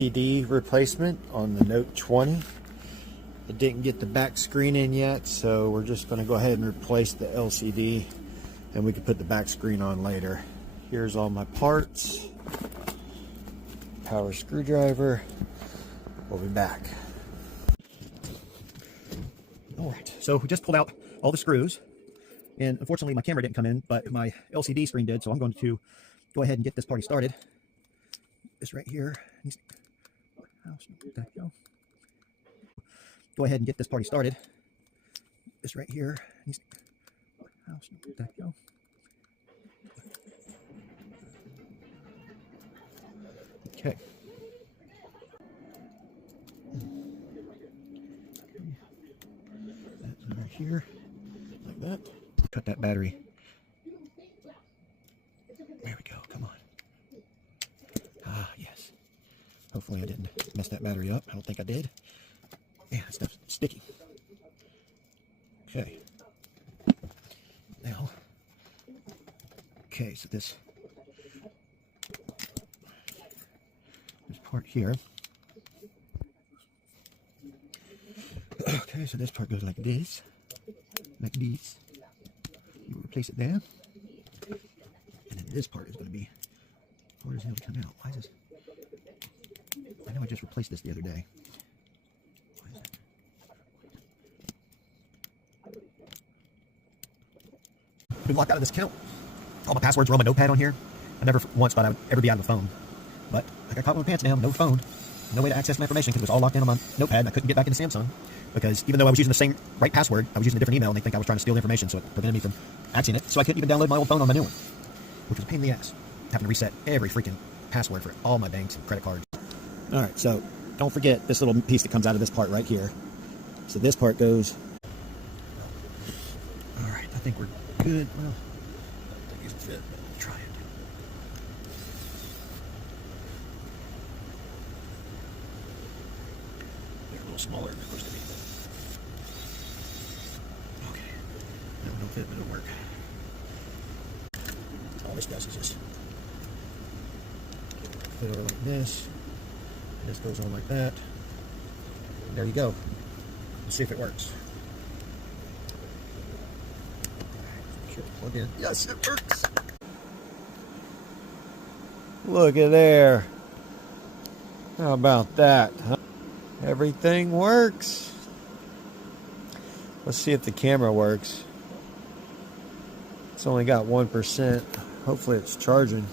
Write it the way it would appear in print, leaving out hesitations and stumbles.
LCD replacement on the Note 20. It didn't get the back screen in yet, so we're just going to go ahead and replace the LCD, and we can put the back screen on later. Here's all my parts. Power screwdriver. We'll be back. Alright, so we just pulled out all the screws, and unfortunately my camera didn't come in, but my LCD screen did, so I'm going to go ahead and get this party started. This right here. Go ahead and get this party started. This right here. Okay. That's right here, like that. Cut that battery. There we go. Come on. Ah, yes. Hopefully I didn't mess that battery up. I don't think I did. Yeah, that stuff's sticky. Okay. Now, okay, so this part here. Okay, so this part goes like this. Like this. You replace it there. And then this part is going to be hard as hell to come out. Why is this? I know I just replaced this the other day. Why is that? Been locked out of this account. All my passwords are on my notepad on here. I never once thought I would ever be out of the phone. But I got caught with my pants down, no phone. No way to access my information because it was all locked in on my notepad and I couldn't get back into Samsung. Because even though I was using the same right password, I was using a different email and they think I was trying to steal the information, so it prevented me from accessing it. So I couldn't even download my old phone on my new one, which was a pain in the ass. Having to reset every freaking password for all my banks and credit cards. Alright, so don't forget this little piece that comes out of this part right here. So this part goes. Alright, I think we're good. Well, I think it's fit, but we'll try it. They're a little smaller than they're supposed to be. Okay. No, don't fit, but it'll work. All this does is just fit over like this. This goes on like that. And there you go. Let's see if it works. Should plug in. Yes, it works. Look at there. How about that? Huh? Everything works. Let's see if the camera works. It's only got 1%. Hopefully it's charging.